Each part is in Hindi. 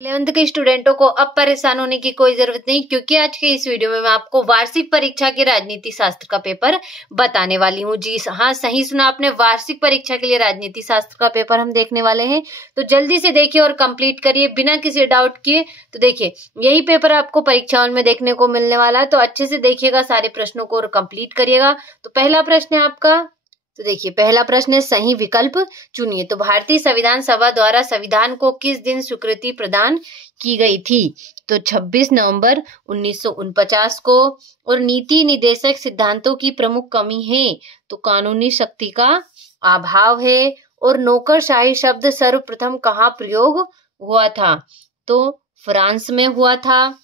11th के स्टूडेंटों को अब परेशान होने की कोई जरूरत नहीं, क्योंकि आज के इस वीडियो में मैं आपको वार्षिक परीक्षा के राजनीति शास्त्र का पेपर बताने वाली हूँ। जी हाँ, सही सुना आपने, वार्षिक परीक्षा के लिए राजनीति शास्त्र का पेपर हम देखने वाले हैं। तो जल्दी से देखिए और कंप्लीट करिए बिना किसी डाउट किए। तो देखिए, यही पेपर आपको परीक्षाओं में देखने को मिलने वाला है, तो अच्छे से देखिएगा, सारे प्रश्नों को और कंप्लीट करिएगा। तो पहला प्रश्न है आपका, तो देखिए पहला प्रश्न है, सही विकल्प चुनिए। तो भारतीय संविधान सभा द्वारा संविधान को किस दिन स्वीकृति प्रदान की गई थी? तो 26 नवंबर 1949 को। और नीति निदेशक सिद्धांतों की प्रमुख कमी है? तो कानूनी शक्ति का अभाव है। और नौकरशाही शब्द सर्वप्रथम कहाँ प्रयोग हुआ था? तो फ्रांस में हुआ था।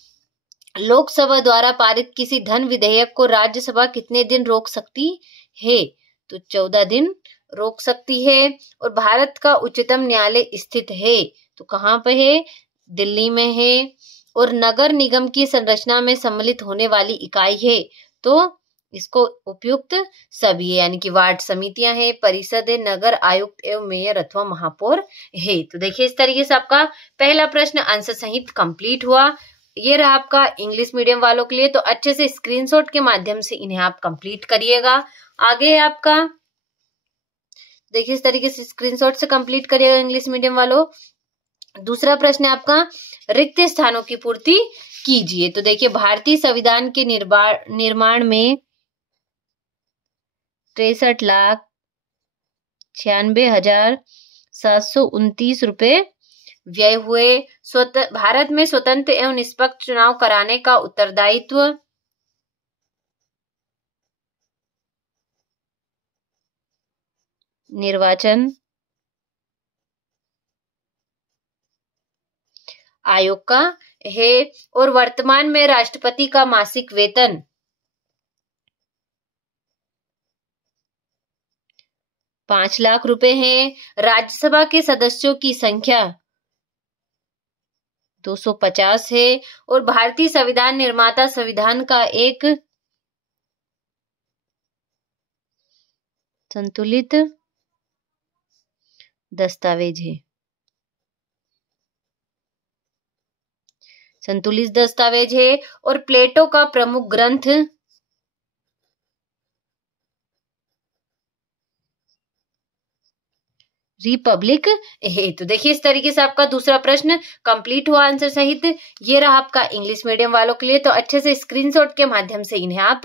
लोकसभा द्वारा पारित किसी धन विधेयक को राज्यसभा कितने दिन रोक सकती है? तो 14 दिन रोक सकती है। और भारत का उच्चतम न्यायालय स्थित है? तो कहाँ पे है? दिल्ली में है। और नगर निगम की संरचना में सम्मिलित होने वाली इकाई है? तो इसको उपयुक्त सभी है, यानी कि वार्ड समितियां हैं, परिषद है, नगर आयुक्त एवं मेयर अथवा महापौर है। तो देखिए, इस तरीके से आपका पहला प्रश्न आंसर सहित कंप्लीट हुआ। ये रहा आपका इंग्लिश मीडियम वालों के लिए। तो अच्छे से स्क्रीनशॉट के माध्यम से इन्हें आप कंप्लीट करिएगा। आगे है आपका, देखिए इस तरीके से स्क्रीनशॉट से कंप्लीट करिएगा इंग्लिश मीडियम वालों। दूसरा प्रश्न है आपका, रिक्त स्थानों की पूर्ति कीजिए। तो देखिए, भारतीय संविधान के निर्माण में 63,96,729 रुपए व्यय हुए। भारत में स्वतंत्र एवं निष्पक्ष चुनाव कराने का उत्तरदायित्व निर्वाचन आयोग का है। और वर्तमान में राष्ट्रपति का मासिक वेतन 5 लाख रुपए है। राज्यसभा के सदस्यों की संख्या 250 है। और भारतीय संविधान निर्माता संविधान का एक संतुलित दस्तावेज है। संतुलित दस्तावेज है। और प्लेटो का प्रमुख ग्रंथ रिपब्लिक है। तो देखिए, इस तरीके से आपका दूसरा प्रश्न कंप्लीट हुआ आंसर सहित। ये रहा आपका इंग्लिश मीडियम वालों के लिए। तो अच्छे से स्क्रीनशॉट के माध्यम से इन्हें आप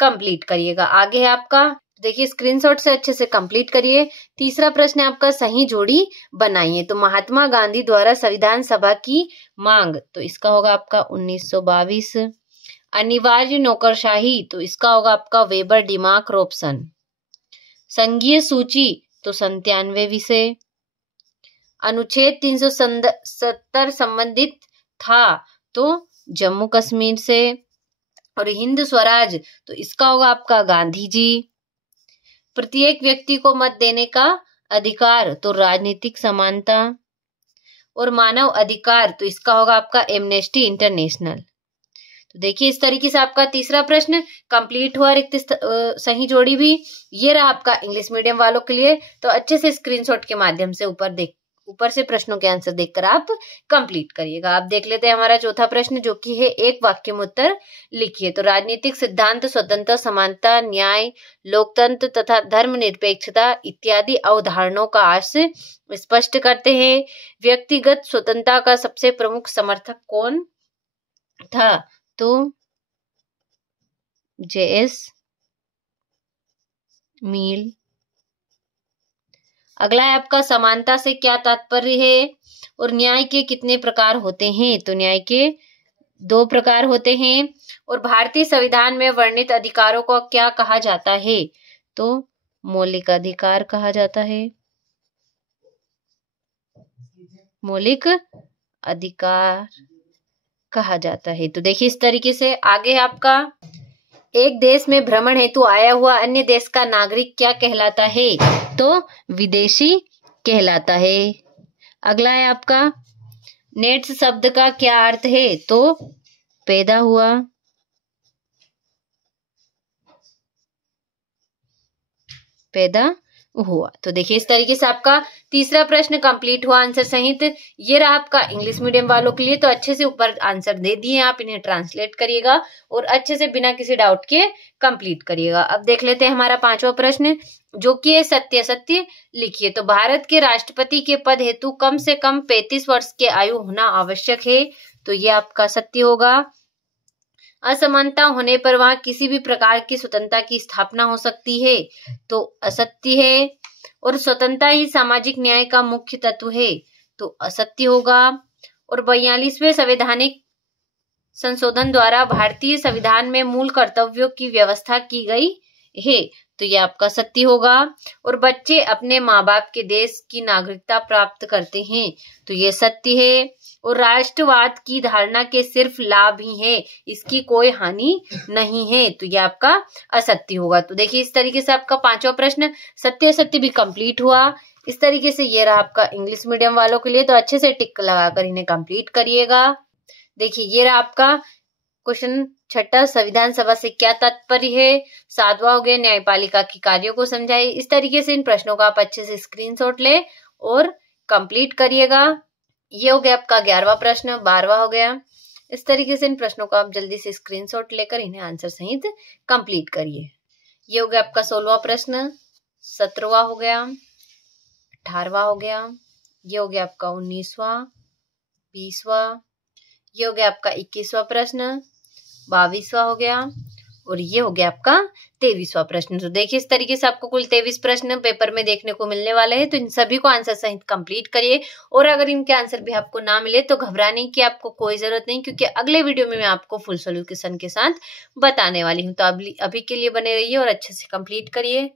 कंप्लीट करिएगा। आगे है आपका, देखिए स्क्रीनशॉट से अच्छे से कंप्लीट करिए। तीसरा प्रश्न है आपका, सही जोड़ी बनाइए। तो महात्मा गांधी द्वारा संविधान सभा की मांग, तो इसका होगा आपका 1922। अनिवार्य नौकरशाही, तो इसका होगा आपका वेबर डिमार्क रोबसन। संघीय सूची, तो 97 विषय। अनुच्छेद 370 संबंधित था, तो जम्मू कश्मीर से। और हिंद स्वराज, तो इसका होगा आपका गांधी जी। प्रत्येक व्यक्ति को मत देने का अधिकार, तो राजनीतिक समानता। और मानव अधिकार, तो इसका होगा आपका एमनेस्टी इंटरनेशनल। तो देखिए, इस तरीके से आपका तीसरा प्रश्न कंप्लीट हुआ, रिक्त सही जोड़ी भी। ये रहा आपका इंग्लिश मीडियम वालों के लिए। तो अच्छे से स्क्रीनशॉट के माध्यम से ऊपर से प्रश्नों के आंसर देखकर आप कंप्लीट करिएगा। आप देख लेते हैं हमारा चौथा प्रश्न, जो कि है एक वाक्य में उत्तर लिखिए। तो राजनीतिक सिद्धांत स्वतंत्रता, समानता, न्याय, लोकतंत्र तथा धर्मनिरपेक्षता इत्यादि अवधारणाओं का आशय स्पष्ट करते हैं। व्यक्तिगत स्वतंत्रता का सबसे प्रमुख समर्थक कौन था? तो J.S. मील। अगला है आपका, समानता से क्या तात्पर्य है? और न्याय के कितने प्रकार होते हैं? तो न्याय के 2 प्रकार होते हैं। और भारतीय संविधान में वर्णित अधिकारों को क्या कहा जाता है? तो मौलिक अधिकार कहा जाता है। मौलिक अधिकार कहा जाता है। तो देखिए, इस तरीके से आगे आपका, एक देश में भ्रमण हेतु आया हुआ अन्य देश का नागरिक क्या कहलाता है? तो विदेशी कहलाता है। अगला है आपका, नेट्स शब्द का क्या अर्थ है? तो पैदा हुआ। पैदा हुआ। तो देखिए इस तरीके से आपका तीसरा प्रश्न कंप्लीट हुआ आंसर सहित। ये रहा आपका इंग्लिश मीडियम वालों के लिए। तो अच्छे से ऊपर आंसर दे दिए, आप इन्हें ट्रांसलेट करिएगा और अच्छे से बिना किसी डाउट के कंप्लीट करिएगा। अब देख लेते हैं हमारा पांचवा प्रश्न, जो कि है सत्य असत्य लिखिए। तो भारत के राष्ट्रपति के पद हेतु कम से कम 35 वर्ष की आयु होना आवश्यक है। तो ये आपका सत्य होगा। असमानता होने पर वहां किसी भी प्रकार की स्वतंत्रता की स्थापना हो सकती है। तो असत्य है। और स्वतंत्रता ही सामाजिक न्याय का मुख्य तत्व है। तो असत्य होगा। और 42वें संवैधानिक संशोधन द्वारा भारतीय संविधान में मूल कर्तव्यों की व्यवस्था की गई है। तो ये आपका सत्य होगा। और बच्चे अपने माँ बाप के देश की नागरिकता प्राप्त करते हैं। तो ये सत्य है। और राष्ट्रवाद की धारणा के सिर्फ लाभ ही है, इसकी कोई हानि नहीं है। तो ये आपका असत्य होगा। तो देखिए इस तरीके से आपका पांचवा प्रश्न सत्य असत्य भी कंप्लीट हुआ। इस तरीके से ये रहा आपका इंग्लिश मीडियम वालों के लिए। तो अच्छे से टिक लगाकर इन्हें कंप्लीट करिएगा। देखिए ये रहा आपका क्वेश्चन छठा, संविधान सभा से क्या तात्पर्य है। सातवां हो गया न्यायपालिका के कार्यों को समझाइए। इस तरीके से इन प्रश्नों का आप अच्छे से स्क्रीनशॉट ले और कंप्लीट करिएगा। ये हो गया आपका 11वां प्रश्न। 12वां हो गया। इस तरीके से इन प्रश्नों को आप जल्दी से स्क्रीनशॉट लेकर इन्हें आंसर सहित कंप्लीट करिए। ये हो गया आपका 16वां प्रश्न। 17वां हो गया। 18वां हो गया। ये हो गया आपका 19वां, 20वां। ये हो गया आपका 21वां प्रश्न। 22वां हो गया। और ये हो गया आपका 23वां प्रश्न। तो देखिए इस तरीके से आपको कुल 23 प्रश्न पेपर में देखने को मिलने वाले हैं। तो इन सभी को आंसर सहित कंप्लीट करिए। और अगर इनके आंसर भी आपको ना मिले तो घबराने की आपको कोई जरूरत नहीं, क्योंकि अगले वीडियो में मैं आपको फुल सॉल्यूशन के साथ बताने वाली हूँ। तो अभी के लिए बने रहिए और अच्छे से कंप्लीट करिए।